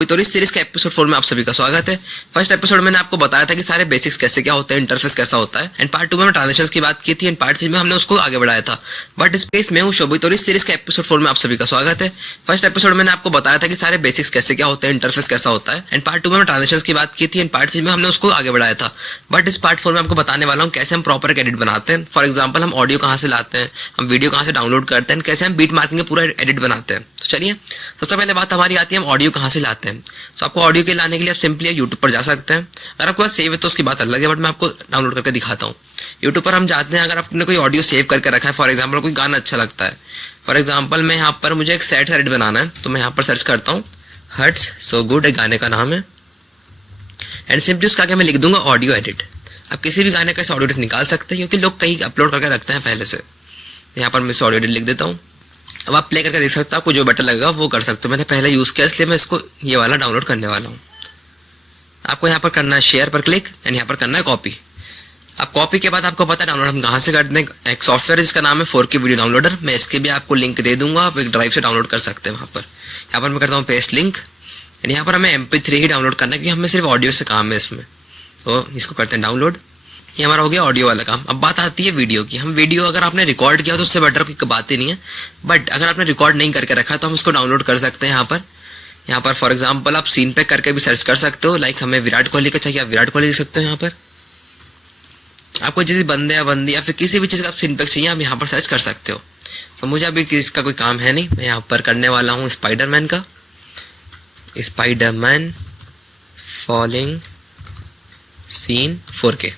तो इस सीरीज के एपिसोड 4 में आप सभी का स्वागत है। फर्स्ट एपिसोड में मैंने आपको बताया था कि सारे बेसिक्स कैसे क्या होते हैं, इंटरफेस कैसा होता है, एंड पार्ट 2 में ट्रांजेक्शंस की बात की थी, एंड पार्ट 3 में हमने उसको आगे बढ़ाया था। बट इस केस में हूँ शोभित और इस सीरीज के एपिसोड 4 में आप सभी का स्वागत है। फर्स्ट एपिसोड में मैंने आपको बताया था कि सारे बेसिक्स कैसे क्या होते हैं, इंटरफेस कैसा होता है, एंड पार्ट 2 में ट्रांजेक्शंस की बात की थी, एंड पार्ट 3 में हमने उसको आगे बढ़ाया था। बट इस पार्ट 4 में आपको बताने वाला हूँ कैसे हम प्रॉपर एक एडिट बनाते हैं। फॉर एग्जाम्पल हम ऑडियो कहाँ से लाते हैं, हम वीडियो कहाँ से डाउनलोड करते हैं, कैसे हम बीट मार्किंग का पूरा एडिट बनाते हैं। तो चलिए सबसे पहले बात हमारी आती है हम ऑडियो कहाँ से लाते हैं। तो आपको ऑडियो के लाने के लिए आप सिंपली यूट्यूब पर जा सकते हैं। अगर आपके पास सेव है तो उसकी बात अलग है, बट मैं आपको डाउनलोड करके दिखाता हूँ। यूट्यूब पर हम जाते हैं, अगर आपने कोई ऑडियो सेव करके रखा है, फॉर एग्जाम्पल कोई गाना अच्छा लगता है, फॉर एग्जाम्पल मैं यहाँ पर मुझे एक सैड एडिट बनाना है, तो मैं यहाँ पर सर्च करता हूँ हर्ट्स सो गुड, एक गाने का नाम है, एंड सिंपली उसका आगे मैं लिख दूंगा ऑडियो एडिट। आप किसी भी गाने का इस ऑडियो एडिट निकाल सकते हैं, क्योंकि लोग कहीं अपलोड करके रखते हैं पहले से। यहाँ पर मैं इस ऑडियो एडिट लिख देता हूँ। अब आप प्ले करके देख सकते हो, आपको जो बेटर लगेगा वो कर सकते हो। मैंने पहले यूज़ किया इसलिए मैं इसको ये वाला डाउनलोड करने वाला हूँ। आपको यहाँ पर करना है शेयर पर क्लिक, एंड यहाँ पर करना है कॉपी। अब कॉपी के बाद आपको पता है डाउनलोड हम कहाँ से करते हैं। एक सॉफ्टवेयर जिसका नाम है 4K वीडियो डाउनलोडर, मैं इसके भी आपको लिंक दे दूंगा, आप एक ड्राइव से डाउनलोड कर सकते हैं। वहाँ पर यहाँ पर मैं करता हूँ पेस्ट लिंक, एंड यहाँ पर हमें MP3 ही डाउनलोड करना है, क्योंकि हमें सिर्फ ऑडियो से काम है इसमें। तो इसको करते हैं डाउनलोड। ये हमारा हो गया ऑडियो वाला काम। अब बात आती है वीडियो की। हम वीडियो अगर आपने रिकॉर्ड किया तो उससे बेटर कोई बात ही नहीं है, बट अगर आपने रिकॉर्ड नहीं करके रखा तो हम इसको डाउनलोड कर सकते हैं। यहाँ पर फॉर एग्जांपल आप सीन पे करके भी सर्च कर सकते हो। लाइक हमें विराट कोहली का चाहिए, आप विराट कोहली लिख सकते हो। यहाँ पर आपको जिस बंदे या बंदी या फिर किसी भी चीज़ का आप सीन पे चाहिए, आप यहाँ पर सर्च कर सकते हो। तो मुझे अभी इसका कोई काम है नहीं, मैं यहाँ पर करने वाला हूँ स्पाइडरमैन का, Spiderman falling scene 4K।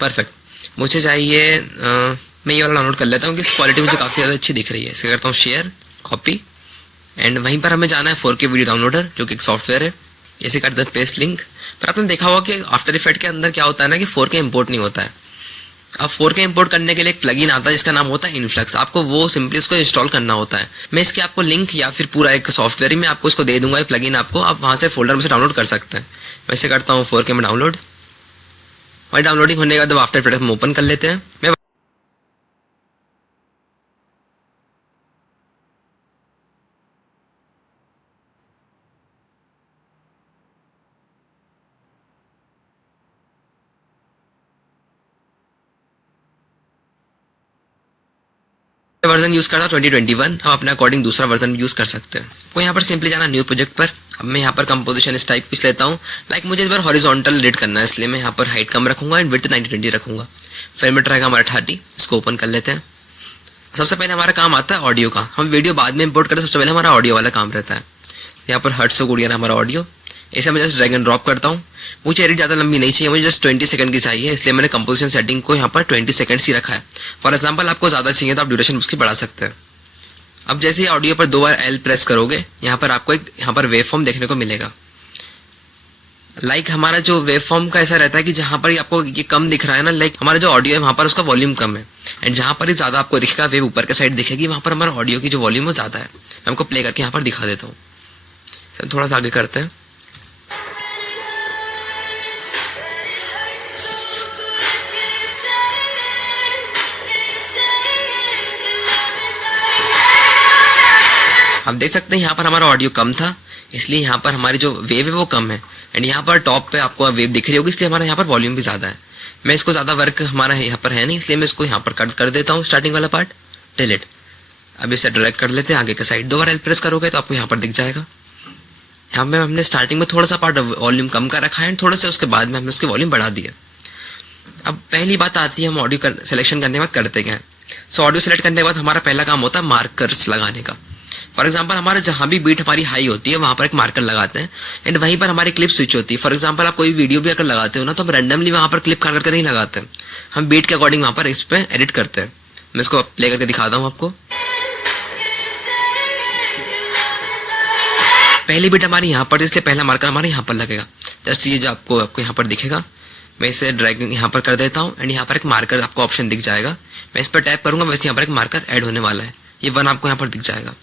Perfect. मुझे चाहिए मैं ये वाला डाउनलोड कर लेता हूँ कि क्वालिटी मुझे काफ़ी ज़्यादा अच्छी दिख रही है। इसे करता हूँ शेयर, कॉपी, एंड वहीं पर हमें जाना है 4K वीडियो डाउनलोडर, जो कि एक सॉफ्टवेयर है। इसे करते हैं पेस्ट लिंक। पर आपने देखा होगा कि आफ्टर इफेक्ट के अंदर क्या होता है ना कि 4K इंपोर्ट नहीं होता है। अब 4K इंपोर्ट करने के लिए एक प्लगइन आता है जिसका नाम होता है इनफ्लक्स। आपको वो सिंपली उसको इंस्टॉल करना होता है। मैं इसके आपको लिंक या फिर पूरा एक सॉफ्टवेयर ही मैं आपको इसको दे दूंगा, ये प्लगइन आपको, आप वहाँ से फोल्डर में से डाउनलोड कर सकते हैं। मैं इसे करता हूँ 4K में डाउनलोड, और डाउनलोडिंग होने के बाद आफ्टर इफेक्ट हम ओपन कर लेते हैं। मैं वर्जन यूज करता हूँ 2021। हम अपने अकॉर्डिंग दूसरा वर्जन यूज कर सकते हैं। तो यहाँ पर सिंपली जाना न्यू प्रोजेक्ट पर। अब मैं यहाँ पर कंपोजिशन इस टाइप कुछ लेता हूँ। लाइक मुझे इस बार हॉरिजॉन्टल एडिट करना है, इसलिए मैं यहाँ पर हाइट कम रखूंगा एंड विड्थ 90-20 रखूंगा। फ्रेम रहेगा हमारा 30। इसको ओपन कर लेते हैं। सबसे पहले हमारा काम आता है ऑडियो का। हम वीडियो बाद में इंपोर्ट करते हैं, सबसे पहले हमारा ऑडियो वाला काम रहता है। यहाँ पर हर्ट्स सो गुड हमारा ऑडियो। इसे मैं जस्ट ड्रैग एंड ड्रॉप करता हूँ। मुझे एडिट ज़्यादा लंबी नहीं चाहिए, मुझे जस्ट 20 सेकंड की चाहिए, इसलिए मैंने कंपोजिशन सेटिंग को यहाँ पर 20 सेकंड्स ही रखा है। फॉर एग्जाम्पल आपको ज़्यादा चाहिए तो आप ड्यूरेशन उसकी बढ़ा सकते हैं। अब जैसे ही ऑडियो पर 2 बार L प्रेस करोगे, यहाँ पर आपको एक यहाँ पर वेव फॉर्म देखने को मिलेगा। लाइक हमारा जो वेव फॉर्म का ऐसा रहता है कि जहाँ पर आपको ये कम दिख रहा है ना, लाइक हमारा जो ऑडियो है वहाँ पर उसका वॉल्यूम कम है, एंड जहाँ पर ही ज़्यादा आपको दिखेगा वेव ऊपर के साइड दिखेगी, वहाँ पर हमारा ऑडियो की जो वॉल्यूम है ज़्यादा है। मैं आपको प्ले करके यहाँ पर दिखा देता हूँ। सर थोड़ा सा आगे करते हैं। आप देख सकते हैं यहाँ पर हमारा ऑडियो कम था, इसलिए यहाँ पर हमारी जो वेव है वो कम है, एंड यहाँ पर टॉप पे आपको वेव दिख रही होगी, इसलिए हमारा यहाँ पर वॉल्यूम भी ज़्यादा है। मैं इसको ज़्यादा वर्क हमारा यहाँ पर है नहीं, इसलिए मैं इसको यहाँ पर कट कर देता हूँ। स्टार्टिंग वाला पार्ट डिलीट। अब इसे ड्रैग कर लेते हैं आगे के साइड। 2 बार L प्रेस करोगे तो आपको यहाँ पर दिख जाएगा। यहाँ में हमने स्टार्टिंग में थोड़ा सा पार्ट वॉल्यूम कम कर रखा है, एंड थोड़ा सा उसके बाद में हमने उसकी वॉल्यूम बढ़ा दिया। अब पहली बात आती है हम ऑडियो सिलेक्शन करने के बाद करते क्या है। सो ऑडियो सेलेक्ट करने के बाद हमारा पहला काम होता है मार्कर्स लगाने का। फॉर एग्जाम्पल हमारे जहाँ भी बीट हमारी हाई होती है वहाँ पर एक मार्कर लगाते हैं, एंड वहीं पर हमारी क्लिप स्विच होती है। फॉर एग्जाम्पल आप कोई वीडियो भी अगर लगाते हो ना, तो हम रैंडमली वहाँ पर क्लिप खा करके नहीं लगाते हैं, हम बीट के अकॉर्डिंग वहाँ पर इस पर एडिट करते हैं। मैं इसको प्ले करके दिखाता हूँ आपको। पहली बीट हमारी यहाँ पर, इसलिए पहला मार्कर हमारे यहाँ पर लगेगा। जस्ट ये जो आपको यहाँ पर दिखेगा, मैं इसे ड्रैग यहाँ पर कर देता हूँ, एंड यहाँ पर एक मार्कर आपको ऑप्शन दिख जाएगा। मैं इस पर टैप करूँगा, वैसे यहाँ पर एक मार्कर ऐड होने वाला है, ये 1 आपको यहाँ पर दिख जाएगा।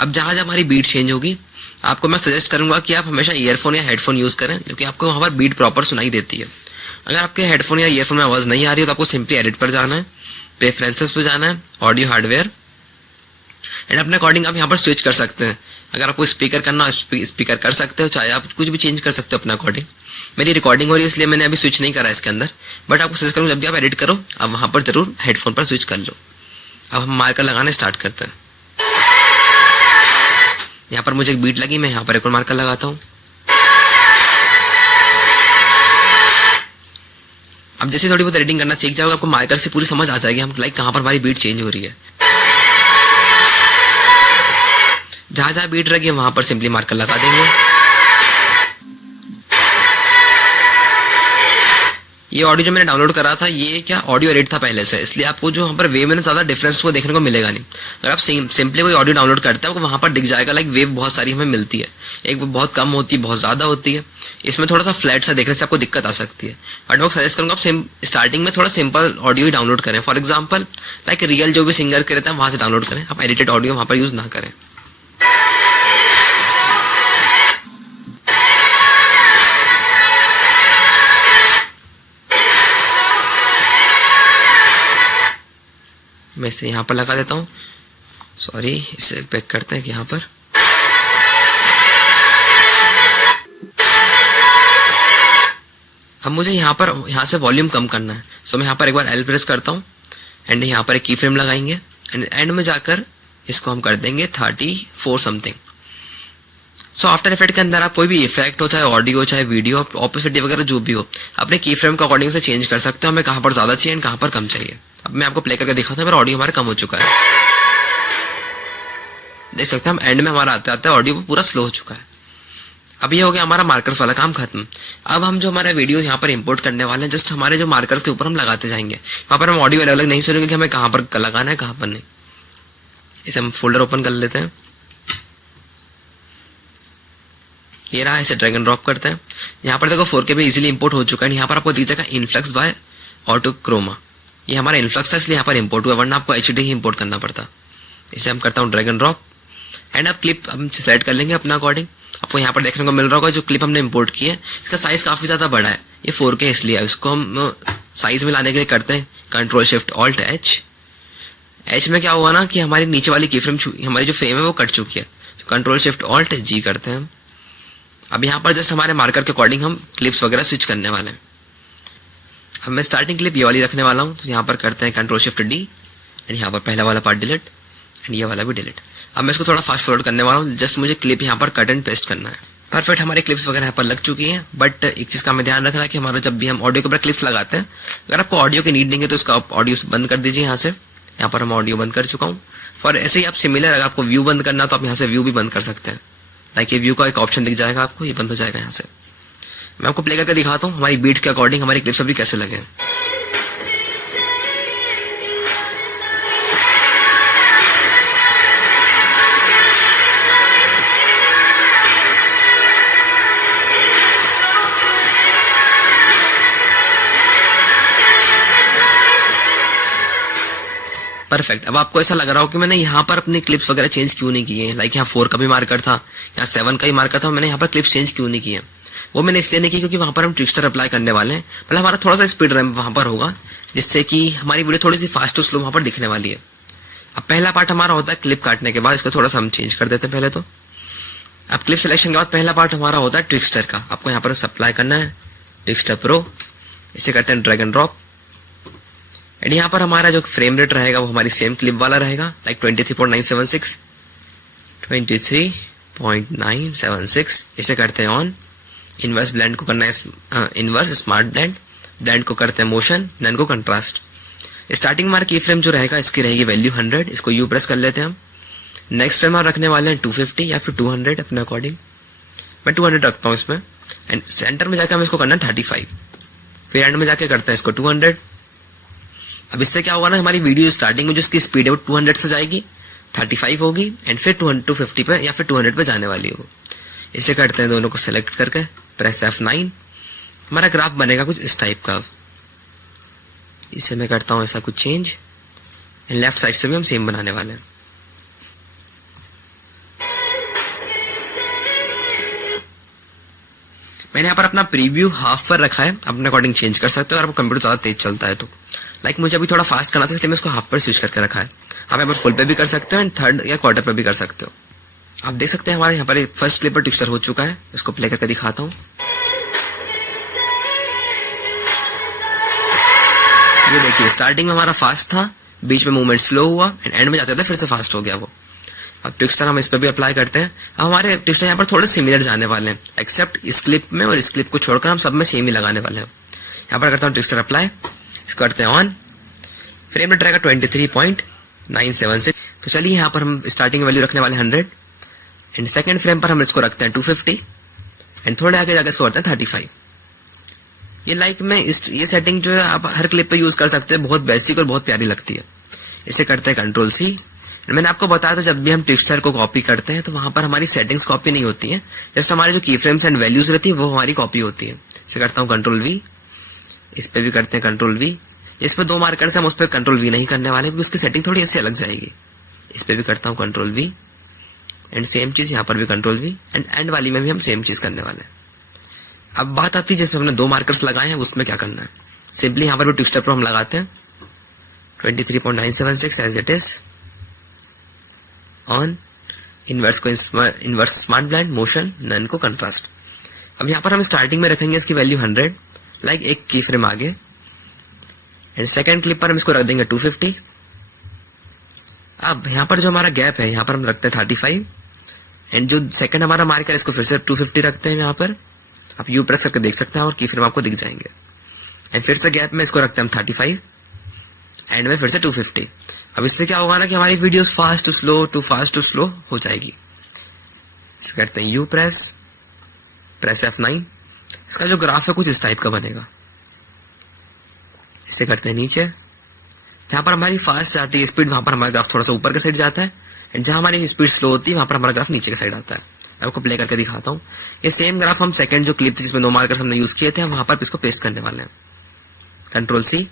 अब जहाँ हमारी बीट चेंज होगी, आपको मैं सजेस्ट करूंगा कि आप हमेशा ईयरफोन या हेडफोन यूज़ करें, क्योंकि आपको वहाँ पर बीट प्रॉपर सुनाई देती है। अगर आपके हेडफोन या ईयरफोन में आवाज़ नहीं आ रही है तो आपको सिंपली एडिट पर जाना है, प्रेफरेंसेस पर जाना है, ऑडियो हार्डवेयर, एंड अपने अकॉर्डिंग आप यहाँ पर स्विच कर सकते हैं। अगर आपको स्पीकर करना हो स्पीकर कर सकते हो, चाहे आप कुछ भी चेंज कर सकते हो अपने अकॉर्डिंग। मेरी रिकॉर्डिंग हो रही है इसलिए मैंने अभी स्विच नहीं करा इसके अंदर, बट आपको सजेस्ट करूँ जब भी आप एडिट करो आप वहाँ पर जरूर हेडफोन पर स्विच कर लो। अब हम मार्कर लगाने स्टार्ट करते हैं। यहाँ पर मुझे एक बीट लगी, मैं यहाँ पर एक और मार्कर लगाता हूँ। अब जैसे थोड़ी बहुत एडिटिंग करना सीख जाओगे आपको मार्कर से पूरी समझ आ जाएगी हम लाइक कहाँ पर हमारी बीट चेंज हो रही है। जहां जहां बीट रही है वहां पर सिंपली मार्कर लगा देंगे। ये ऑडियो जो मैंने डाउनलोड करा था ये क्या ऑडियो एडिट था पहले से, इसलिए आपको जो वहाँ पर वेव में ज्यादा डिफरेंस को देखने को मिलेगा नहीं। अगर आप सिंपली कोई ऑडियो डाउनलोड करते हो वहां पर दिख जाएगा लाइक वेव बहुत सारी हमें मिलती है, एक बहुत कम होती है बहुत ज्यादा होती है। इसमें थोड़ा सा फ्लैट सा देखने से आपको दिक्कत आ सकती है, बट मैं सजेस्ट करूंगा आप स्टार्टिंग में थोड़ा सिंपल ऑडियो ही डाउनलोड करें। फॉर एग्जाम्पल लाइक रियल जो भी सिंगर के रहते हैं वहां से डाउनलोड करें, आप एडिटेड ऑडियो वहां पर यूज ना करें। मैं इसे यहाँ पर लगा देता हूँ, सॉरी इसे बैक करते हैं कि यहाँ पर अब मुझे यहाँ से वॉल्यूम कम करना है। सो मैं यहाँ पर एक बार एल प्रेस करता हूँ एंड यहाँ पर एक की फ्रेम लगाएंगे एंड एंड में जाकर इसको हम कर देंगे 34 समथिंग। सो आफ्टर इफेक्ट के अंदर आप कोई भी इफेक्ट हो, चाहे ऑडियो चाहे वीडियो ऑपोसिटी वगैरह जो भी हो, अपने की फ्रेम के अकॉर्डिंग से चेंज कर सकते हो हमें कहाँ पर ज्यादा चाहिए एंड कहाँ पर कम चाहिए। अब मैं आपको प्ले करके दिखाता हूँ, मेरा ऑडियो हमारा कम हो चुका है, देख सकते हैं हम एंड में हमारा आते आते ऑडियो पूरा स्लो हो चुका है। अब ये हो गया हमारा मार्कर्स वाला काम खत्म। अब हम जो हमारा वीडियो यहाँ पर इंपोर्ट करने वाले हैं जस्ट हमारे जो मार्कर्स के ऊपर हम लगाते जाएंगे, वहां पर हम ऑडियो अलग अलग नहीं सुनेंगे कि हमें कहाँ पर लगाना है कहाँ पर नहीं। इसे हम फोल्डर ओपन कर लेते हैं, ये रहा, इसे ड्रैग एंड ड्रॉप करते हैं। यहाँ पर देखो 4K भी इजीली इंपोर्ट हो चुका है। यहाँ पर आपको दिख जाएगा इनफ्लक्स बाय ऑटो क्रोमा, ये हमारा इनफ्लक्स है इसलिए यहाँ पर इंपोर्ट हुआ, वरना आपको HD ही इंपोर्ट करना पड़ता। इसे हम करता हूँ ड्रैग एंड ड्रॉप एंड अब क्लिप हम सेलेक्ट कर लेंगे अपना अकॉर्डिंग। आपको यहाँ पर देखने को मिल रहा होगा जो क्लिप हमने इंपोर्ट की है इसका साइज काफी ज्यादा बड़ा है, ये 4K इसलिए है। इसको हम साइज में लाने के लिए करते हैं कंट्रोल शिफ्ट ऑल्ट एच में क्या हुआ ना कि हमारी नीचे वाली की फ्रेम हमारी जो फ्रेम है वो कट चुकी है, कंट्रोल शिफ्ट ऑल्ट जी करते हैं। अब यहाँ पर जस्ट हमारे मार्कर के अकॉर्डिंग हम क्लिप्स वगैरह स्विच करने वाले हैं। अब मैं स्टार्टिंग क्लिप ये वाली रखने वाला हूँ, तो यहाँ पर करते हैं कंट्रोल शिफ्ट डी एंड यहाँ पर पहला वाला पार्ट डिलीट एंड ये वाला भी डिलीट। अब मैं इसको थोड़ा फास्ट फॉरवर्ड करने वाला हूँ, जस्ट मुझे क्लिप यहाँ पर कट एंड पेस्ट करना है। परफेक्ट, हमारे क्लिप्स वगैरह यहाँ पर लग चुकी हैं, बट एक चीज का हमें ध्यान रखना है कि हमारा जब भी हम ऑडियो के ऊपर क्लिप्स लगाते हैं, अगर आपको ऑडियो की नीड नहीं है तो उसका ऑडियो बंद कर दीजिए यहाँ से। यहाँ पर हम ऑडियो बंद कर चुका हूँ। और ऐसे ही आप सिमिलर अगर आपको व्यू बंद करना तो आप यहाँ से व्यू भी बंद कर सकते हैं, लाइक ये व्यू का एक ऑप्शन दिख जाएगा आपको, ये बंद हो जाएगा यहाँ से। मैं आपको प्ले करके दिखाता हूँ हमारी बीट के अकॉर्डिंग हमारी क्लिप्स अभी कैसे लगे। परफेक्ट। अब आपको ऐसा लग रहा हो कि मैंने यहाँ पर अपने क्लिप्स वगैरह चेंज क्यों नहीं किए, लाइक यहाँ 4 का भी मार्कर था, यहाँ 7 का ही मार्कर था, मैंने यहाँ पर क्लिप्स चेंज क्यों नहीं किए। वो मैंने इसलिए नहीं की क्योंकि वहां पर हम ट्विस्टर अप्लाई करने वाले हैं, मतलब हमारा थोड़ा सा स्पीड रैम्प वहां पर होगा जिससे कि हमारी वीडियो थोड़ी सी फास्ट और स्लो वहां पर दिखने वाली है। अब पहला पार्ट हमारा होता है क्लिप काटने के बाद, इसको थोड़ा सा हम चेंज कर देते हैं पहले तो। अब क्लिप सिलेक्शन के बाद पहला पार्ट हमारा होता है ट्विस्टर का, आपको यहाँ पर अप्लाई करना है ट्विस्टर प्रो, इसे करते हैं ड्रैग एंड ड्रॉप एंड यहाँ पर हमारा जो फ्रेम रेट रहेगा वो हमारी सेम क्लिप वाला रहेगा, लाइक 23.976 इसे करते हैं ऑन। इनवर्स ब्लेंड को करना है इनवर्स स्मार्ट ब्लेंड को करते हैं मोशन, देन को कंट्रास्ट। स्टार्टिंग हमारा की फ्रेम जो रहेगा इसकी रहेगी वैल्यू 100, इसको यू प्रेस कर लेते हैं हम। नेक्स्ट फ्रेम हम रखने वाले हैं 250 या फिर 200 अपने अकॉर्डिंग, मैं 200 रखता हूँ इसमें एंड सेंटर में जाकर हम इसको करना है 35, फिर एंड में जाके करते हैं इसको 200। अब इससे क्या होगा ना हमारी वीडियो स्टार्टिंग में जो इसकी स्पीड है वो 200 से जाएगी, 35 होगी एंड फिर 250 पे या फिर 200 पे जाने वाली होगी। इसे करते हैं दोनों को सेलेक्ट करके प्रेस F9, हमारा ग्राफ बनेगा कुछ इस टाइप का। इसे मैं करता हूं ऐसा कुछ चेंज एंड लेफ्ट साइड से भी हम सेम बनाने वाले हैं। मैंने यहाँ पर अपना प्रीव्यू हाफ पर रखा है, अपने अकॉर्डिंग चेंज कर सकते हो अगर आपको कंप्यूटर ज्यादा तेज चलता है तो। लाइक मुझे अभी थोड़ा फास्ट करना था इसलिए मैं इसको हाफ पर स्विच करके रखा है। आप यहाँ पर फुल पे भी कर सकते हो एंड थर्ड या क्वार्टर पे भी कर सकते हो। आप देख सकते हैं हमारे यहाँ पर फर्स्ट क्लिप पर ट्विस्टर हो चुका है। इसको प्ले करके दिखाता हूँ। ये देखिए स्टार्टिंग में हमारा फास्ट था, बीच में मूवमेंट स्लो हुआ एंड एंड में जाते थे फिर से फास्ट हो गया वो। अब ट्विस्टर हम इस पर भी अप्लाई करते हैं। अब हमारे ट्विस्टर यहाँ पर थोड़े सिमिलर जाने वाले हैं, एक्सेप्ट इस क्लिप में और इस क्लिप को छोड़कर हम सब में सेम ही लगाने वाले हैं। यहाँ पर करता हूँ ट्विस्टर अप्लाई, इसको करते हैं ऑन, फ्रेम रेट रहेगा 23.976। तो चलिए यहाँ पर हम स्टार्टिंग वैल्यू रखने वाले 100 एंड सेकंड फ्रेम पर हम इसको रखते हैं 250 एंड थोड़े आगे जाकर इसको करते हैं 35। ये लाइक में ये सेटिंग जो है आप हर क्लिप पे यूज कर सकते हैं, बहुत बेसिक और बहुत प्यारी लगती है। इसे करते हैं कंट्रोल सी। मैंने आपको बताया था जब भी हम ट्विस्टर को कॉपी करते हैं तो वहां पर हमारी सेटिंग्स कॉपी नहीं होती है, जस्ट हमारे जो की फ्रेम्स एंड वैल्यूज रहती है वो हमारी कॉपी होती है। इसे करता हूँ कंट्रोल वी, इस पे भी करते हैं कंट्रोल वी। जिस पे 2 मार्कर्स हम उस पर कंट्रोल वी नहीं करने वाले क्योंकि उसकी सेटिंग थोड़ी ऐसे अलग जाएगी। इस पे भी करता हूँ कंट्रोल वी एंड सेम चीज यहाँ पर भी कंट्रोल वी एंड एंड वाली में भी हम सेम चीज करने वाले हैं। अब बात आती है जिसमें हमने 2 मार्कर्स लगाए हैं उसमें क्या करना है। सिंपली यहाँ पर भी ट्विस्टर पर हम लगाते हैं 23.976 as it is on, inverse को inverse smart blend, motion none को कंट्रास्ट। अब यहाँ पर हम स्टार्टिंग में रखेंगे इसकी वैल्यू 100 लाइक एक की फ्रेम आगे एंड सेकंड क्लिप पर हम इसको रख देंगे 250। अब यहाँ पर जो हमारा गैप है यहाँ पर हम रखते हैं 35 एंड जो सेकंड हमारा मार्कर है इसको फिर से 250 रखते हैं। यहाँ पर आप यू प्रेस करके देख सकते हैं और की फ्रेम आपको दिख जाएंगे एंड फिर से गैप में इसको रखते हैं हम 35 एंड में फिर से 250। अब इससे क्या होगा ना कि हमारी वीडियोस फास्ट टू स्लो हो जाएगी। इसे करते हैं यू प्रेस F9। इसका जो ग्राफ है कुछ इस टाइप का बनेगा। इसे करते हैं नीचे, जहां पर हमारी फास्ट जाती है स्पीड वहां पर हमारा ग्राफ थोड़ा सा ऊपर के साइड जाता है एंड जहां हमारी स्पीड स्लो होती है वहां पर हमारा ग्राफ नीचे के साइड आता है। मैं आपको प्ले करके दिखाता हूँ। ये सेम ग्राफ हम सेकंड जो क्लिप थी जिसमें 2 मार्कर्स हमने यूज किए थे वहां पर इसको पेस्ट करने वाले हैं। कंट्रोल सी,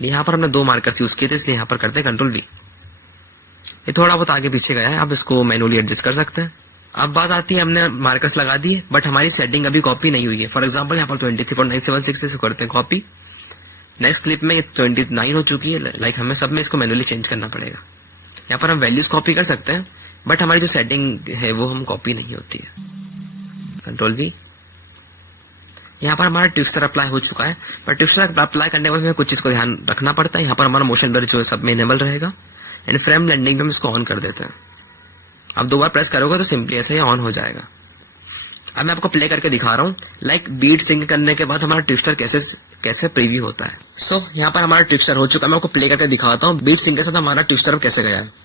यहाँ पर हमने 2 मार्कर्स यूज किए थे इसलिए यहाँ पर करते हैं कंट्रोल वी। ये थोड़ा बहुत आगे पीछे गया है, आप इसको मैनुअली एडजस्ट कर सकते हैं। अब बात आती है हमने मार्कर्स लगा दिए बट हमारी सेटिंग अभी कॉपी नहीं हुई है। फॉर एग्जांपल यहाँ पर 23.976 से करते हैं कॉपी, नेक्स्ट क्लिप में 29 हो चुकी है, लाइक हमें सब में इसको मैनुअली चेंज करना पड़ेगा। यहाँ पर हम वैल्यूज कॉपी कर सकते हैं बट हमारी जो सेटिंग है वो हम कॉपी नहीं होती है। कंट्रोल वी, यहाँ पर हमारा ट्विस्टर अप्लाई हो चुका है पर ट्विस्टर अप्लाई करने के बाद हमें कुछ चीज को ध्यान रखना पड़ता है। यहाँ पर हमारा मोशन ब्लर जो है सब में इनेबल रहेगा एंड फ्रेम ब्लेंडिंग में हम इसको ऑन कर देते हैं। आप 2 बार प्रेस करोगे तो सिंपली ऐसे ही ऑन हो जाएगा। अब मैं आपको प्ले करके दिखा रहा हूँ लाइक बीट सिंक करने के बाद हमारा ट्विस्टर कैसे प्रीव्यू होता है। सो यहाँ पर हमारा ट्विस्टर हो चुका है, मैं आपको प्ले करके दिखाता हूँ बीट सिंक के साथ हमारा ट्विस्टर कैसे गया है।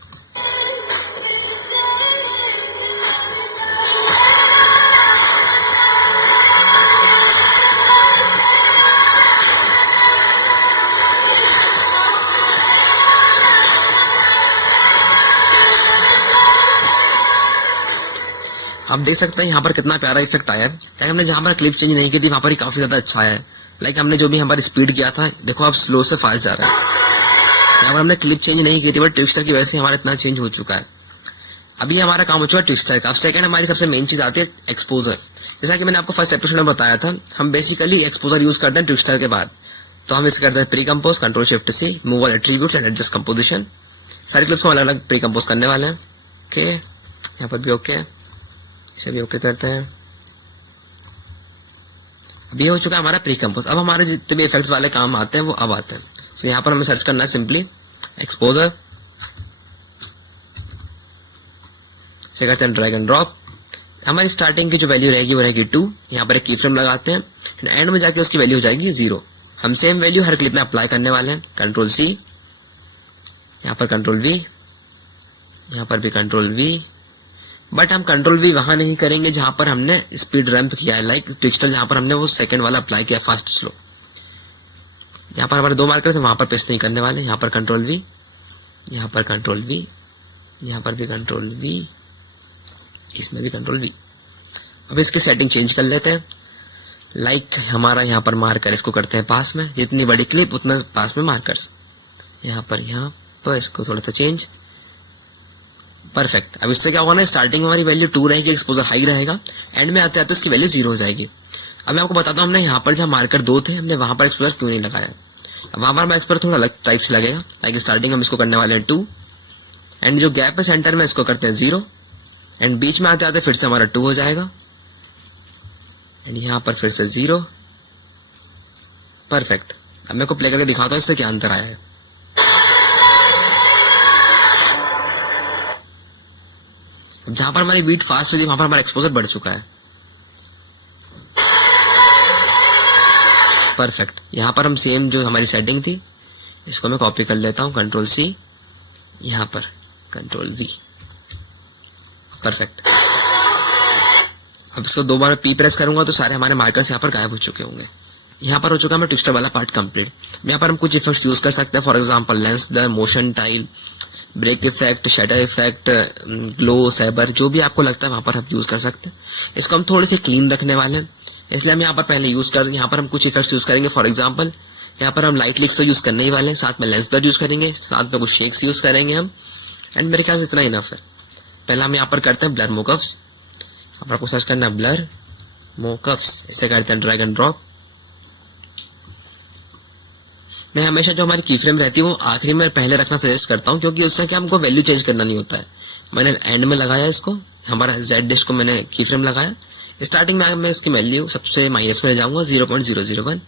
आप देख सकते हैं यहाँ पर कितना प्यारा इफेक्ट आया है, क्योंकि हमने जहाँ पर क्लिप चेंज नहीं की थी वहां पर ही काफी ज्यादा अच्छा है। लाइक हमने जो भी यहाँ पर स्पीड किया था देखो आप स्लो से फास्ट जा रहा है। यहाँ पर हमने क्लिप चेंज नहीं की थी बट ट्विस्टर की वजह से हमारा इतना चेंज हो चुका है। अभी हमारा काम हो चुका है ट्विस्टर का। अब सेकंड हमारी सबसे मेन चीज आती है एक्सपोजर। जैसा कि मैंने आपको फर्स्ट एपिसोड में बताया था हम बेसिकली एक्सपोजर यूज करते हैं ट्विस्टर के बाद। तो हम इसे करते हैं pre compose, control shift C, move all attributes and adjust composition. सारी क्लिप्स को अलग अलग प्री कंपोज करने वाले हैं। ओके, यहाँ पर भी ओके, इसे भी ओके करते हैं। अभी हो चुका है हमारा प्री कंपोज। अब हमारे जितने भी इफेक्ट्स वाले काम आते हैं वो अब आते हैं। तो यहाँ पर हमें सर्च करना है सिंपली एक्सपोजर, से करते हैं ड्रैग एंड ड्रॉप। हमारी स्टार्टिंग की जो वैल्यू रहेगी वो रहेगी 2। यहाँ पर एक की फ्रेम लगाते हैं, एंड में जाके उसकी वैल्यू हो जाएगी 0। हम सेम वैल्यू हर क्लिप में अप्लाई करने वाले हैं। कंट्रोल सी, यहाँ पर कंट्रोल वी, यहाँ पर भी कंट्रोल वी। बट हम कंट्रोल वी वहां नहीं करेंगे जहां पर हमने स्पीड रैंप किया है, लाइक ट्विस्टर जहां पर हमने वो सेकंड वाला अप्लाई किया फास्ट स्लो। यहाँ पर हमारे 2 मार्कर्स हैं, वहां पर पेस्ट नहीं करने वाले। यहाँ पर कंट्रोल वी, यहाँ पर कंट्रोल वी, यहाँ पर भी कंट्रोल वी, इसमें भी कंट्रोल वी। अब इसकी सेटिंग चेंज कर लेते हैं। लाइक हमारा यहाँ पर मार्कर इसको करते हैं पास में, जितनी बड़ी क्लिप उतना पास में मार्कर्स। यहाँ पर इसको थोड़ा सा चेंज, परफेक्ट। अब इससे क्या होगा ना, स्टार्टिंग में हमारी वैल्यू 2 रहेगी, एक्सपोजर हाई रहेगा, एंड में आते आते उसकी वैल्यू 0 हो जाएगी। अब मैं आपको बताता हूँ हमने यहाँ पर जहाँ मार्कर 2 थे हमने वहां पर एक्सपोजर क्यों नहीं लगाया। अब वहां पर एक्सपोजर थोड़ा अलग टाइप से लगेगा। लाइक स्टार्टिंग हम इसको करने वाले हैं 2 एंड जो गैप है सेंटर में इसको करते हैं 0 एंड बीच में आते आते फिर से हमारा 2 हो जाएगा एंड यहाँ पर फिर से 0। परफेक्ट। अब मैं को प्ले करके दिखाता हूँ इससे क्या अंतर आया है। जहां पर हमारी बीट फास्ट हुई वहां पर हमारा एक्सपोजर बढ़ चुका है। परफेक्ट। यहाँ पर हम सेम जो हमारी सेटिंग थी इसको मैं कॉपी कर लेता हूँ, कंट्रोल C, यहाँ पर कंट्रोल V। परफेक्ट। अब इसको 2 बार P प्रेस करूंगा तो सारे हमारे मार्कर्स यहाँ पर गायब हो चुके होंगे। यहाँ पर हो चुका है ट्विस्टर वाला पार्ट कंप्लीट। यहाँ पर हम कुछ इफेक्ट्स यूज कर सकते हैं, for example lens blur, motion tile, break effect, shadow effect, glow, saber, जो भी आपको लगता है वहां पर आप यूज कर सकते हैं। इसको हम थोड़े से क्लीन रखने वाले हैं, इसलिए हम यहाँ पर पहले यूज कर, यहाँ पर हम कुछ इफेक्ट्स यूज करेंगे। फॉर एग्जांपल यहाँ पर हम लाइट लिक्स तो यूज करने ही वाले हैं, साथ में लेंस ब्लर यूज करेंगे, साथ में कुछ शेक्स यूज करेंगे हम, एंड मेरे ख्याल से इतना इनफ है। पहला हम यहाँ पर करते हैं ब्लर मोकफ्स। आपको सर्च करना है ब्लर मोकफ्स, इसे करते हैं ड्रैग एंड ड्रॉप। मैं हमेशा जो हमारी की फ्रेम रहती है वो आखिरी में पहले रखना सजेस्ट करता हूँ, क्योंकि उससे क्या हमको वैल्यू चेंज करना नहीं होता है। मैंने एंड में लगाया इसको, हमारा जेड डिस्क को मैंने की फ्रेम लगाया। स्टार्टिंग में मैं इसकी वैल्यू सबसे माइनस में ले जाऊंगा 0.001।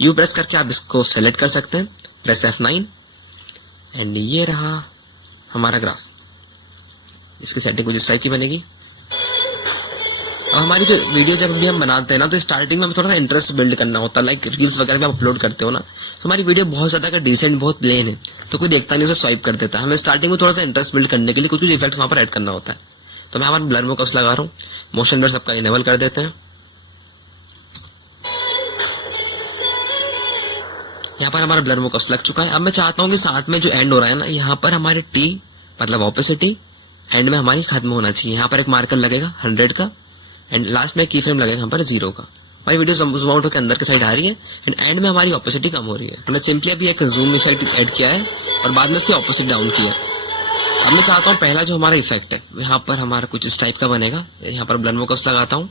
यू प्रेस करके आप इसको सेलेक्ट कर सकते हैं, प्रेस F9 एंड ये रहा हमारा ग्राफ। इसकी सेटिंग कुछ इस टाइप की बनेगी। और हमारी जो वीडियो जब भी हम बनाते हैं ना तो स्टार्टिंग में हमें थोड़ा सा इंटरेस्ट बिल्ड करना होता है, लाइक रील्स वगैरह में आप अपलोड करते हो ना, तो हमारी वीडियो बहुत ज्यादा का डिसेंट, बहुत प्लेन है तो कोई देखता नहीं, उसे स्वाइप कर देता है। हमें स्टार्टिंग में थोड़ा सा इंटरेस्ट बिल्ड करने के लिए कुछ इफेक्ट्स वहां पर ऐड करना होता है। तो मैं हमारा ब्लर मोकफ्स लगा रहा हूँ, मोशन ब्लर सबका इनेबल कर देते हैं। यहाँ पर हमारा ब्लर मोकफ्स लग चुका है। अब मैं चाहता हूँ कि साथ में जो एंड हो रहा है ना, यहाँ पर हमारे T मतलब ऑपेसिटी एंड में हमारी खत्म होना चाहिए। यहाँ पर एक मार्कर लगेगा 100 का एंड लास्ट में की फ्रेम लगेगा यहाँ पर 0 का। हमारी वीडियो जूम आउट होकर अंदर की साइड आ रही है एंड में हमारी ऑपोसिटी कम हो रही है। हमने सिंपली अभी एक जूम इफेक्ट ऐड किया है और बाद में उसकी ऑपोजिट डाउन किया। अब मैं चाहता हूँ पहला जो हमारा इफेक्ट है यहाँ पर हमारा कुछ इस टाइप का बनेगा। यहाँ पर ब्लर मोकफ्स लगाता हूँ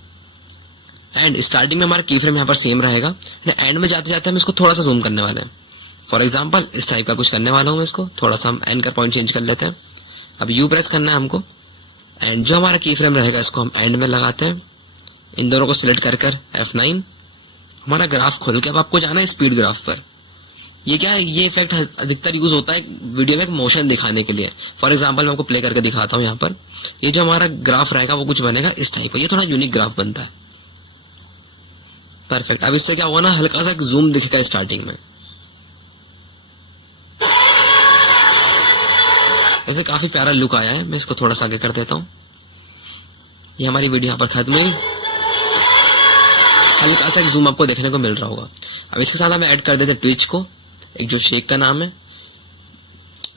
एंड स्टार्टिंग में हमारा की फ्रेम यहाँ पर सेम रहेगा, एंड में जाते जाते हम इसको थोड़ा सा जूम करने वाले हैं। फॉर एग्जाम्पल इस टाइप का कुछ करने वाला हूँ, इसको थोड़ा सा हम एंड का पॉइंट चेंज कर लेते हैं। अब यू प्रेस करना है हमको एंड जो हमारा की फ्रेम रहेगा इसको हम एंड में लगाते हैं। इन दोनों को सिलेक्ट कर F9, हमारा ग्राफ खोल के अब आपको जाना है स्पीड ग्राफ पर। ये क्या है, ये इफेक्ट अधिकतर यूज होता है वीडियो में एक मोशन दिखाने के लिए। फॉर एग्जांपल मैं आपको प्ले करके दिखाता हूँ। यहाँ पर ये जो हमारा ग्राफ रहेगा वो कुछ बनेगा इस टाइप का, ये थोड़ा यूनिक ग्राफ बनता है। परफेक्ट। अब इससे क्या होगा ना, हल्का सा एक जूम दिखेगा स्टार्टिंग में, ऐसे काफी प्यारा लुक आया है। मैं इसको थोड़ा सा आगे कर देता हूँ। ये हमारी वीडियो यहाँ पर खत्म हुई, हल्का सा एक जूम आपको देखने को मिल रहा होगा। अब इसके साथ हम ऐड कर देते हैं ट्विच को, एक जो शेक का नाम है,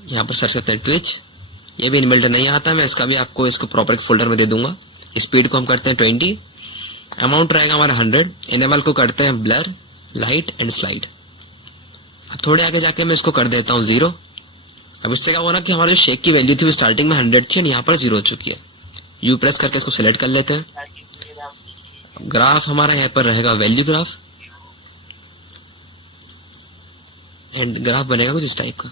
यहाँ पर सर्च करते हैं ट्विच। ये भी इनबिल्ट नहीं आता, मैं इसका भी आपको इसको प्रॉपर एक फोल्डर में दे दूंगा। स्पीड को हम करते हैं 20, अमाउंट रहेगा हमारा 100। इनेबल को करते हैं ब्लर, लाइट एंड स्लाइड। अब थोड़े आगे जाके मैं इसको कर देता हूँ 0। अब इससे क्या होगा ना कि हमारी शेक की वैल्यू थी वो स्टार्टिंग में 100 थी और यहाँ पर 0 हो चुकी है। यू प्रेस करके इसको सिलेक्ट कर लेते हैं। ग्राफ हमारा यहाँ पर रहेगा वैल्यू ग्राफ एंड ग्राफ बनेगा कुछ इस टाइप का।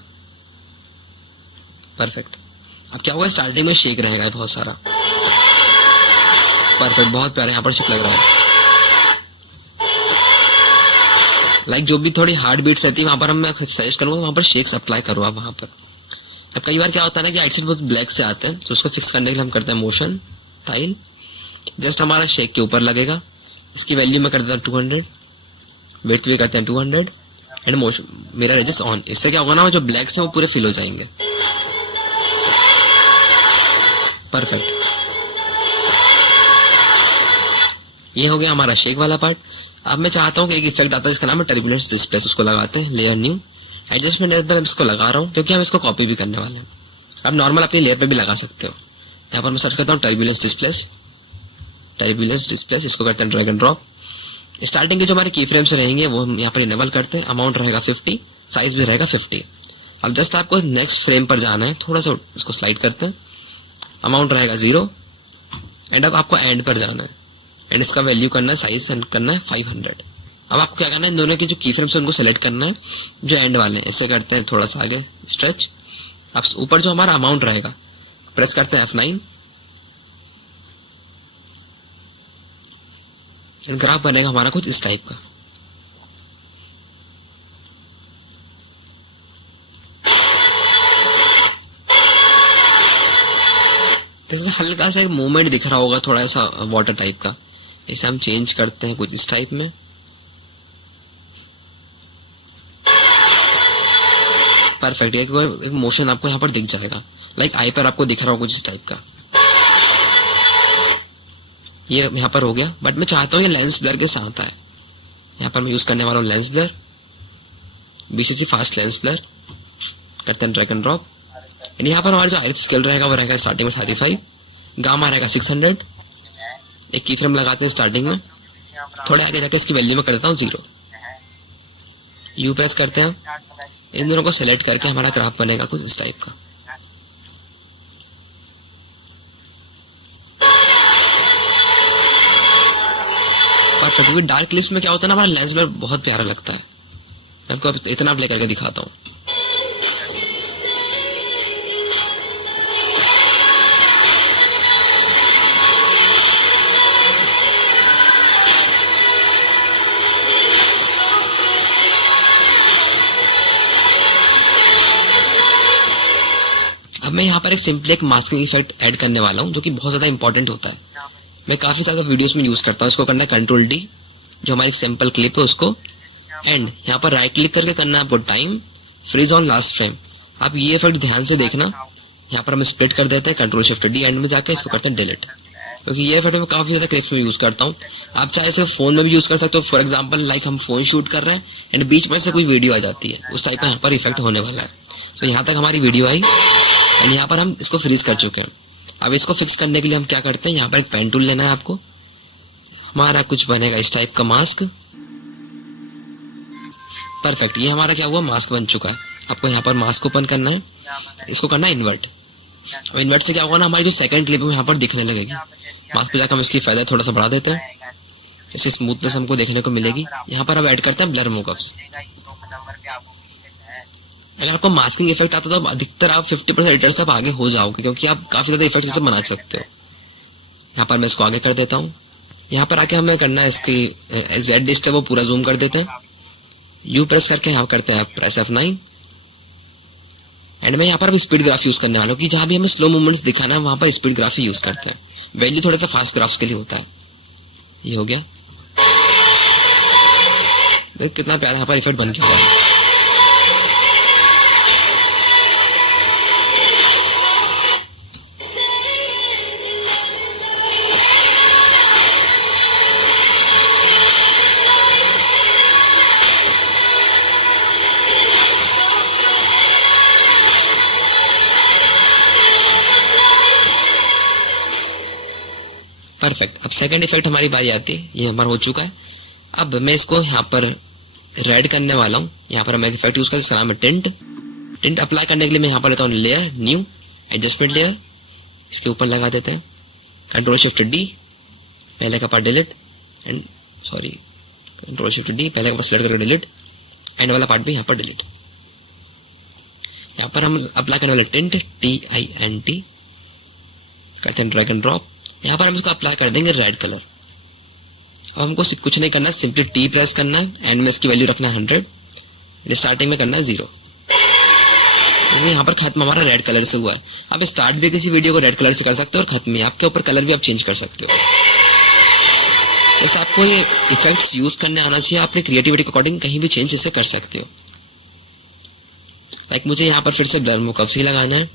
परफेक्ट। अब क्या होगा, स्टार्टिंग में शेक रहेगा बहुत सारा। परफेक्ट, बहुत प्यारा यहाँ पर शेक लग रहा है। लाइक जो भी थोड़ी हार्ड बीट्स रहती है वहां पर हम मैं सजेस्ट करूंगा वहां पर शेक्स अप्लाई करो आप वहां पर। अब कई बार क्या होता है ना कि आइट साइड बहुत ब्लैक से आते हैं, तो उसको फिक्स करने के लिए हम करते हैं मोशन टाइल, जस्ट हमारा शेक के ऊपर लगेगा। इसकी वैल्यू में कर देता हूँ 200, विड्थ भी करते हैं 200 एंड मोशन मेरा एडजस्ट ऑन। इससे क्या होगा ना, जो ब्लैक से वो पूरे फिल हो जाएंगे। परफेक्ट, ये हो गया हमारा शेक वाला पार्ट। अब मैं चाहता हूँ कि एक इफेक्ट आता है जिसका नाम है टर्बुलेंस डिस्प्लेस, उसको लगाते हैं। लेयर न्यू एडजस्टमेंट लेयर पर इसको लगा रहा हूँ क्योंकि हम इसको कॉपी भी करने वाले हैं। अब नॉर्मल अपनी लेयर पे भी लगा सकते हो। यहाँ पर मैं सर्च करता हूँ टर्बुलेंस डिस्प्लेस, इसको करते हैं ड्रैग एंड ड्रॉप। स्टार्टिंग के जो हमारे की फ्रेम्स रहेंगे वो हम यहाँ पर इनेबल करते हैं। अमाउंट रहेगा 50, साइज भी रहेगा 50। अब जस्ट आपको नेक्स्ट फ्रेम पर जाना है, थोड़ा सा इसको स्लाइड करते हैं। अमाउंट रहेगा 0 एंड अब आपको एंड पर जाना है एंड इसका वैल्यू करना है, साइज करना है 500। अब आपको क्या करना है, इन दोनों की जो की फ्रेम्स है उनको सेलेक्ट करना है जो एंड वाले हैं। इसे करते हैं थोड़ा सा आगे स्ट्रेच। अब ऊपर जो हमारा अमाउंट रहेगा प्रेस करते हैं F9, ग्राफ बनेगा हमारा कुछ इस टाइप का। जैसे हल्का सा एक मूवमेंट दिख रहा होगा थोड़ा सा वाटर टाइप का, इसे हम चेंज करते हैं कुछ इस टाइप में। परफेक्ट, एक मोशन आपको यहाँ पर दिख जाएगा, लाइक आई पर आपको दिख रहा होगा कुछ इस टाइप का। ये यहाँ पर हो गया, बट मैं चाहता हूँ ये लेंस ब्लर के साथ आए। यहाँ पर मैं यूज करने वाला हूँ lens blur, BCC fast lens blur. करते हैं ड्रैग एंड ड्रॉप, एंड यहाँ पर हमारा जो आइरिस स्केल रहेगा वो रहेगा स्टार्टिंग में 35, गामा रहेगा 600। एक की फ्रेम लगाते हैं स्टार्टिंग में, थोड़ा आगे जाके इसकी वैल्यू में कर देता हूँ 0। यू प्रेस करते हैं, इन दोनों को सेलेक्ट करके हमारा ग्राफ बनेगा कुछ इस टाइप का। क्योंकि डार्क लिस्ट में क्या होता है ना, हमारा लेंस ब्लर बहुत प्यारा लगता है। मैं आपको इतना प्ले करके दिखाता हूँ। अब मैं यहाँ पर एक सिंपली एक मास्किंग इफेक्ट ऐड करने वाला हूँ, जो कि बहुत ज्यादा इंपॉर्टेंट होता है। मैं काफी ज्यादा वीडियोस में यूज करता हूँ। इसको करना है कंट्रोल D, जो हमारी सैंपल क्लिप है उसको, एंड यहाँ पर राइट क्लिक करके करना है आपको time freeze on last frame. आप ये इफेक्ट ध्यान से देखना, यहाँ पर हम स्प्लिट कर देते हैं, कंट्रोल शिफ्ट D, एंड में जाकर इसको करते हैं डिलीट, क्योंकि ये इफेक्ट मैं काफी ज्यादा क्लिप्स में यूज करता हूँ। आप चाहे इसे फोन में भी यूज कर सकते हो। फॉर एग्जाम्पल लाइक हम फोन शूट कर रहे हैं एंड बीच में से कोई वीडियो आ जाती है, उस टाइप का यहाँ पर इफेक्ट होने वाला है। तो यहाँ तक हमारी वीडियो आई एंड यहाँ पर हम इसको फ्रीज कर चुके हैं। अब इसको फिक्स करने के लिए हम क्या करते हैं, यहाँ पर एक पेन टूल लेना है आपको, हमारा कुछ बनेगा इस टाइप का मास्क। परफेक्ट, ये हमारा क्या हुआ, मास्क बन चुका है। आपको यहाँ पर मास्क ओपन करना है, इसको करना है इन्वर्ट। अब इन्वर्ट से क्या होगा ना, हमारी जो सेकंड क्लिप है यहाँ पर दिखने लगेगी। मास्क पे जाकर हम इसकी फायदा थोड़ा सा बढ़ा देते हैं, इसकी स्मूथनेस हमको देखने को मिलेगी। यहाँ पर अब ऐड करते हैं ब्लर मोकअप्स। अगर आपको मास्किंग इफेक्ट आता है तो अधिकतर आप 50% एडिटर से आप आगे हो जाओगे, क्योंकि आप काफी ज्यादा इफेक्ट से बना सकते हो। यहाँ पर मैं इसको आगे कर देता हूँ। यहाँ पर आके हमें करना है इसकी Z डिस्ट है वो पूरा जूम कर देते हैं। यू प्रेस करके यहाँ करते हैं प्रेस F9, एंड मैं यहाँ पर अब स्पीड ग्राफ यूज करने वाला हूँ कि जहाँ भी हमें स्लो मूवमेंट्स दिखाना है वहां पर स्पीड ग्राफ ही यूज करते हैं। वैल्यू थोड़ा सा फास्ट ग्राफ्स के लिए होता है। ये हो गया, देख कितना प्यारा यहाँ पर इफेक्ट बन के हुआ है। परफेक्ट, अब सेकंड इफेक्ट हमारी बारी आती है। ये हमारा हो चुका है। अब मैं इसको यहाँ पर रेड करने वाला हूँ। यहाँ पर मैं इफेक्ट यूज कर, इसका नाम है टिंट। टिंट अप्लाई करने के लिए मैं यहाँ पर लेता हूँ लेयर, न्यू एडजस्टमेंट लेयर, इसके ऊपर लगा देते हैं, कंट्रोल शिफ्ट D, पहले का part delete, and sorry control shift D, पहले का पार्ट सेलेक्ट करके डिलीट, एंड वाला पार्ट भी यहाँ पर डिलीट। यहाँ पर हम अप्लाई करने वाले टिंट TINT, करते हैं ड्रैग एंड ड्रॉप। यहाँ पर हम इसको अप्लाई कर देंगे रेड कलर। अब हमको कुछ नहीं करना है, सिंपली T प्रेस करना है, एंड में इसकी वैल्यू रखना है 100, स्टार्टिंग में करना है 0। यहाँ पर खत्म हमारा रेड कलर से हुआ है। आप स्टार्ट भी किसी वीडियो को रेड कलर से कर सकते हो और खत्म, आपके ऊपर कलर भी आप चेंज कर सकते हो। जैसे आपको ये इफेक्ट्स यूज करने आना चाहिए, अपनी क्रिएटिविटी के अकॉर्डिंग कहीं भी चेंज इसे कर सकते हो। लाइक मुझे यहाँ पर फिर से ब्लर मोकअप्स ही लगाना है,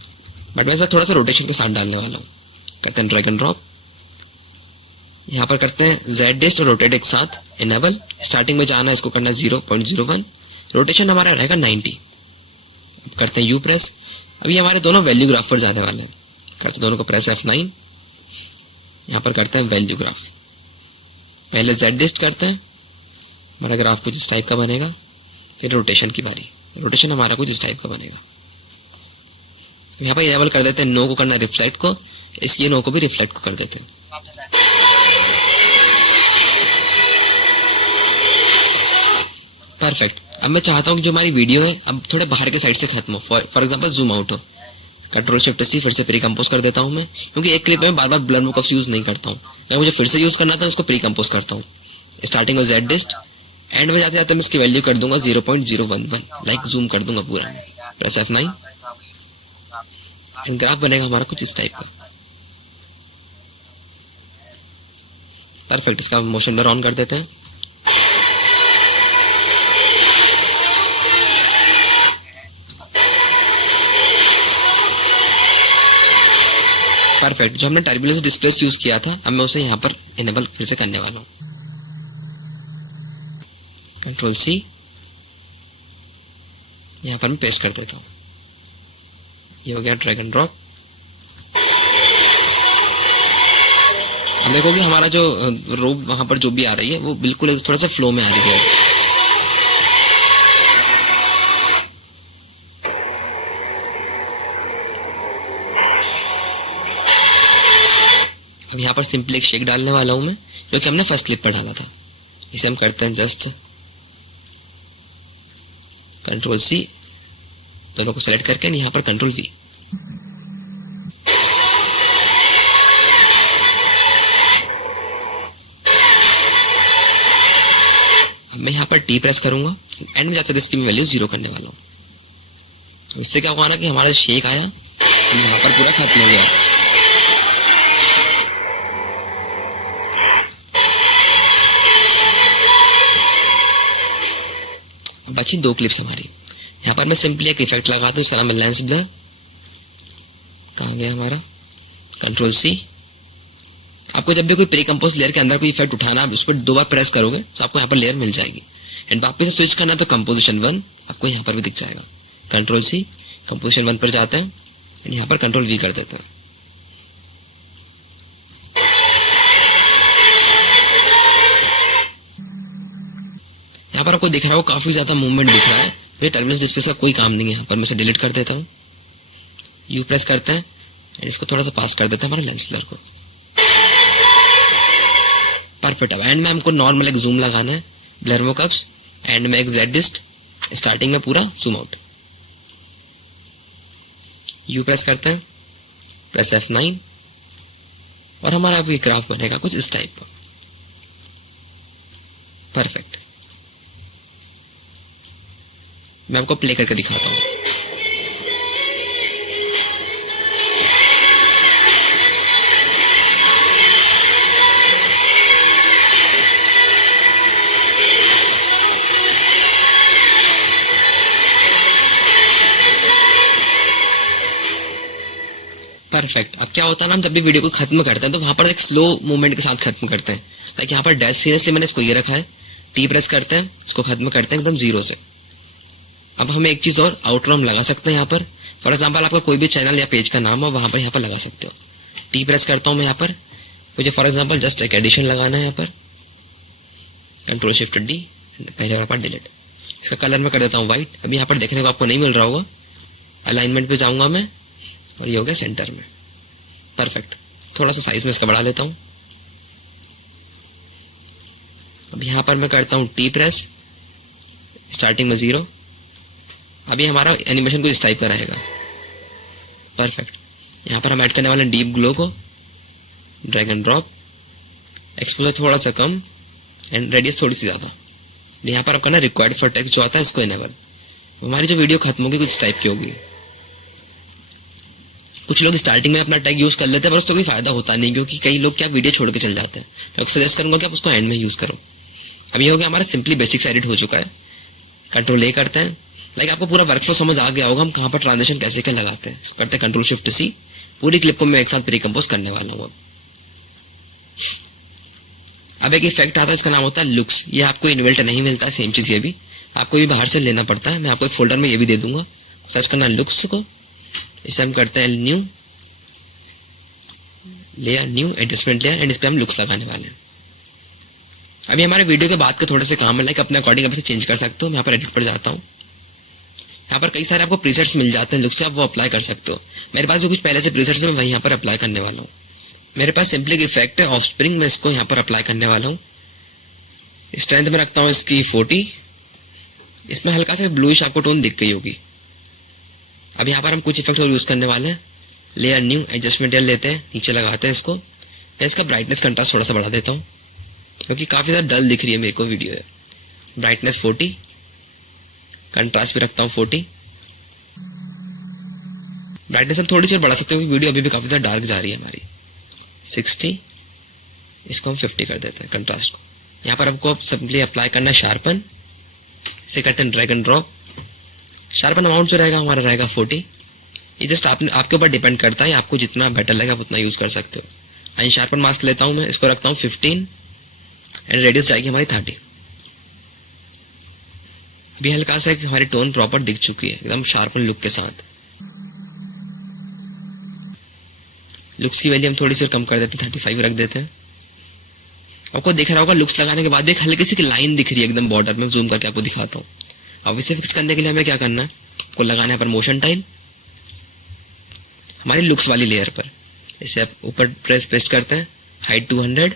बट मैं इसमें थोड़ा सा रोटेशन के साथ डालने वाला हूँ। करते हैं ड्रैग एंड ड्रॉप, यहाँ पर करते हैं Z डिस्ट और रोटेट एक साथ इनेबल। स्टार्टिंग में जाना है, इसको करना है 0.01, रोटेशन हमारा रहेगा 90। करते हैं यू प्रेस। अभी हमारे दोनों वैल्यू ग्राफ पर जाने वाले हैं। करते हैं दोनों को प्रेस F9, यहाँ पर करते हैं वैल्यू ग्राफ। पहले Z डिस्ट करते हैं, हमारा ग्राफ कुछ इस टाइप का बनेगा। फिर रोटेशन की बारी, रोटेशन हमारा कुछ इस टाइप का बनेगा। यहाँ पर इनेबल कर देते हैं नो को करना है रिफ्लेक्ट को, इसलिए नो को भी रिफ्लेक्ट को कर देते हैं। परफेक्ट, अब मैं चाहता हूँ कि जो हमारी वीडियो है अब थोड़े बाहर के साइड से खत्म हो, फॉर एग्जांपल जूम आउट हो। कंट्रोल शिफ्ट सी फिर से प्री कंपोज कर देता हूँ मैं, क्योंकि एक क्लिप में बार बार ब्लर मोकअप्स यूज नहीं करता हूँ। अगर मुझे फिर से यूज करना था उसको प्री कंपोज करता हूँ। स्टार्टिंग में जेड डिस्ट, एंड में जाते जाते मैं इसकी वैल्यू कर दूंगा 0.011, लाइक जूम कर दूंगा पूरा। प्रेस F9 एंड ग्राफ बनेगा हमारा कुछ इस टाइप का। परफेक्ट। इसका मोशन ब्लर ऑन कर देते हैं। परफेक्ट। जो हमने टर्बुलेंस डिस्प्लेस यूज किया था, अब मैं उसे यहाँ पर इनेबल फिर से करने वाला हूँ। कंट्रोल C, यहाँ पर मैं पेस्ट कर देता हूँ। ये हो गया ड्रैग एंड ड्रॉप। अब देखोगे हमारा जो रो वहां पर जो भी आ रही है वो बिल्कुल थोड़ा सा फ्लो में आ रही है। अब यहाँ पर सिंपली एक शेक डालने वाला हूं मैं, जो कि हमने फर्स्ट क्लिप पर डाला था। इसे हम करते हैं जस्ट कंट्रोल C, दोनों को सेलेक्ट करके यहाँ पर कंट्रोल V। अब मैं यहाँ पर T प्रेस करूंगा, एंड में जाते इसकी वैल्यू 0 करने वाला हूँ। इससे क्या होगा ना कि हमारा शेक आया, यहाँ पर पूरा खत्म हो गया। अब बची 2 क्लिप्स हमारी। यहाँ पर मैं सिंपली एक इफेक्ट लगाता हूँ, इसका नाम है लेंस ब्लर। कहाँ गया हमारा? Control C। आपको जब भी कोई प्री कंपोज लेयर के अंदर कोई इफेक्ट उठाना, आप उस पर 2 बार प्रेस करोगे तो आपको यहाँ पर लेयर मिल जाएगी। एंड वापस से स्विच करना तो कंपोजिशन 1 आपको यहाँ पर भी दिख जाएगा। कंट्रोल C, कंपोजिशन 1 पर जाते हैं, एंड यहाँ पर कंट्रोल V कर देते हैं। यहाँ पर आपको दिख रहा है वो काफी ज्यादा मूवमेंट दिख रहा है। ये टर्बुलेंस डिस्प्ले का कोई काम नहीं है। यहाँ पर मैं इसे डिलीट कर देता हूँ। U प्रेस करते हैं एंड इसको थोड़ा सा पास कर देते हैं हमारे लेंस ब्लर को। परफेक्ट। अब एंड में हमको नॉर्मल एक जूम लगाना है, ब्लर मोकअप्स, एंड में एक जेड डिस्ट, स्टार्टिंग में पूरा जूम आउट। U प्रेस करते हैं, प्रेस F9, और हमारा अभी ग्राफ बनेगा कुछ इस टाइप का। परफेक्ट। मैं आपको प्ले करके दिखाता हूँ। परफेक्ट। अब क्या होता है ना, हम जब भी वीडियो को खत्म करते हैं तो वहां पर एक स्लो मूवमेंट के साथ खत्म करते हैं। लाइक यहाँ पर डैश सीरियसली मैंने इसको ये रखा है, T प्रेस करते हैं, इसको खत्म करते हैं एकदम 0 से। अब हम एक चीज और आउटरो हम लगा सकते हैं यहाँ पर। फॉर एग्जाम्पल आपका कोई भी चैनल या पेज का नाम हो, वहां पर यहाँ पर लगा सकते हो। T प्रेस करता हूँ मैं यहाँ पर, मुझे फॉर एग्जाम्पल जस्ट एक एडिशन लगाना है यहाँ पर। कंट्रोल शिफ्ट D, पहले यहाँ पर डिलीट। इसका कलर मैं कर देता हूँ व्हाइट। अभी यहाँ पर देखने को आपको नहीं मिल रहा होगा। अलाइनमेंट पे जाऊंगा मैं, और ये हो गया सेंटर में। परफेक्ट। थोड़ा सा साइज में इसका बढ़ा लेता हूँ। अब यहाँ पर मैं करता हूँ T प्रेस, स्टार्टिंग में 0। अभी हमारा एनिमेशन कुछ इस टाइप का रहेगा। परफेक्ट। यहाँ पर हम ऐड करने वाले डीप ग्लो को, ड्रैग एंड ड्रॉप, एक्सपोजर थोड़ा सा कम, एंड रेडियस थोड़ी सी ज्यादा। यहाँ पर आपका ना रिक्वायर्ड फॉर टेक्स्ट जो आता है इसको इनेबल। हमारी जो वीडियो खत्म होगी कुछ टाइप की होगी। कुछ लोग स्टार्टिंग में अपना टैग यूज कर लेते हैं, पर उससे कोई फायदा होता नहीं, क्योंकि कई लोग क्या वीडियो छोड़ के चल जाते हैं। मैं सजेस्ट करूंगा कि आप उसको एंड में यूज करो। अभी हो गया हमारा सिंपली बेसिक्स एडिट हो चुका है। कंट्रोल A करते हैं। लाइक आपको पूरा वर्कफ्लो समझ आ गया होगा हम कहाँ पर ट्रांजिशन कैसे क्या लगाते हैं। करते हैं कंट्रोल शिफ्ट C। पूरी क्लिप को मैं एक साथ प्री कंपोज करने वाला हूँ। अब एक इफेक्ट आता है, इसका नाम होता है लुक्स। ये आपको इनबिल्ट नहीं मिलता, सेम चीज ये भी आपको भी बाहर से लेना पड़ता है। मैं आपको एक फोल्डर में ये भी दे दूंगा। सर्च करना लुक्स को, इसे हम करते हैं new layer, new adjustment layer, and इस पे हम लुक्स लगाने वाले हैं। अभी हमारे वीडियो के बाद के थोड़े से काम है, लाइक अपने अकॉर्डिंग आप इसे चेंज कर सकते हो। मैं यहाँ पर एडिट पर जाता हूँ। यहाँ पर कई सारे आपको प्रीसेट्स मिल जाते हैं लुक से, आप वो अप्लाई कर सकते हो। मेरे पास जो कुछ पहले से प्रीसेट्स है मैं वही यहाँ पर अप्लाई करने वाला हूँ। मेरे पास सिंपली एक इफेक्ट है ऑफस्प्रिंग, मैं इसको यहाँ पर अप्लाई करने वाला हूँ। स्ट्रेंथ में रखता हूँ इसकी 40। इसमें हल्का सा ब्लूइश आपको टोन दिख गई होगी। अब यहाँ पर हम कुछ इफेक्ट और यूज करने वाले हैं। लेयर न्यू, एडजस्टमेंट लेयर लेते हैं, नीचे लगाते हैं इसको। मैं इसका ब्राइटनेस कंट्रास्ट थोड़ा सा बढ़ा देता हूँ क्योंकि काफी ज्यादा डल दिख रही है मेरे को वीडियो। ब्राइटनेस 40, कंट्रास्ट भी रखता हूँ 40। ब्राइटनेस हम थोड़ी सी और बढ़ा सकते हैं क्योंकि वीडियो अभी भी काफी ज्यादा डार्क जा रही है हमारी। 60, इसको हम 50 कर देते हैं कंट्रास्ट को। यहाँ पर हमको सिंपली अप्लाई करना है शार्पन, इसे करते हैं drag and drop. Sharpen amount जो रहेगा हमारा रहेगा 40। ये जस्ट आपके ऊपर डिपेंड करता है, आपको जितना बेटर लगेगा आप उतना यूज कर सकते हो। आई शार्पन मास्क लेता हूं मैं, इसको रखता हूं 15 एंड रेडियस जाएगी हमारी 30। अभी हल्का सा हमारी टोन प्रॉपर दिख चुकी है एकदम शार्पन लुक के साथ। लुक्स की वैल्यू हम थोड़ी सी कम कर देते हैं, 35 रख देते हैं। आपको दिख रहा होगा लुक्स लगाने के बाद भी एक हल्की सी लाइन दिख रही है एकदम बॉर्डर में, जूम करके आपको दिखाता हूँ। अब इसे फिक्स करने के लिए हमें क्या करना है, आपको लगाना है पर मोशन टाइल हमारी लुक्स वाली लेयर पर। इसे आप ऊपर पेस्ट करते हैं, हाइट 200,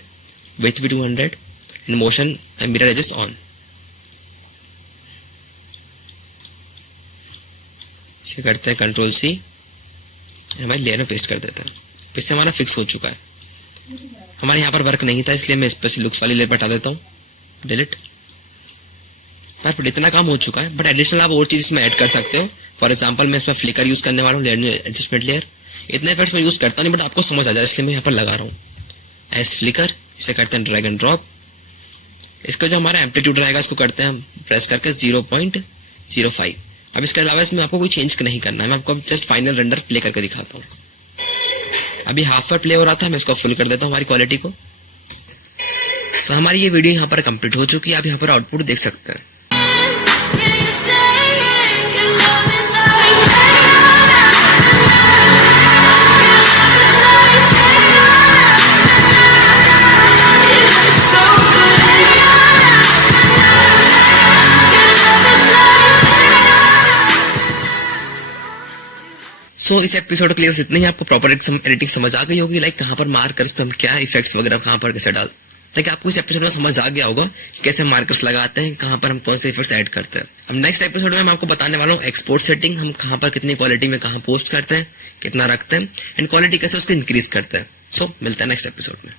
विड्थ भी 200 and motion and mirror edges on. इसे करते हैं कंट्रोल सी, हमारी लेयर में पेस्ट कर देते हैं। इससे हमारा फिक्स हो चुका है। हमारे यहाँ पर वर्क नहीं था इसलिए मैं इस पर लुक्स वाली लेयर पर हटा देता हूँ, डिलीट। पर इतना काम हो चुका है, बट एडिशनल आप और चीज इसमें ऐड कर सकते हो। फॉर एग्जांपल मैं इसमें फ्लिकर यूज करने वाला हूँ, लेयर एडजस्टमेंट लेयर। इतने इफेक्ट्स में यूज करता नहीं बट आपको समझ आ जाए इसलिए मैं यहाँ पर लगा रहा हूँ एज फ्लिकर। इसे करते हैं ड्रैग एंड ड्रॉप। इसका जो हमारा एम्पलीट्यूड रहेगा इसको करते हैं हम प्रेस करके 0.05। अब इसके अलावा इसमें आपको कोई चेंज नहीं करना है, मैं आपको जस्ट फाइनल रेंडर प्ले करके दिखाता हूँ। अभी हाफ पर प्ले हो रहा था, मैं इसको फुल कर देता हूँ हमारी क्वालिटी को। सो हमारी ये वीडियो यहाँ पर कंप्लीट हो चुकी है। आप यहाँ पर आउटपुट देख सकते हैं। सो इस एपिसोड के लिए बस इतना ही। आपको प्रॉपर एडिटिंग समझ आ गई होगी, लाइक कहाँ पर मार्कर्स पे हम क्या इफेक्ट्स वगैरह कहाँ पर कैसे डाल, लाइक आपको इस एपिसोड में समझ आ गया होगा कि कैसे मार्कर्स लगाते हैं, कहाँ पर हम कौन से इफेक्ट्स ऐड करते हैं। अब नेक्स्ट एपिसोड में मैं आपको बताने वाला हूँ एक्सपोर्ट सेटिंग, हम कहाँ पर कितनी क्वालिटी में कहाँ पोस्ट करते हैं, कितना रखते हैं एंड क्वालिटी कैसे उसको इंक्रीज करते हैं। सो मिलते हैं नेक्स्ट एपिसोड में।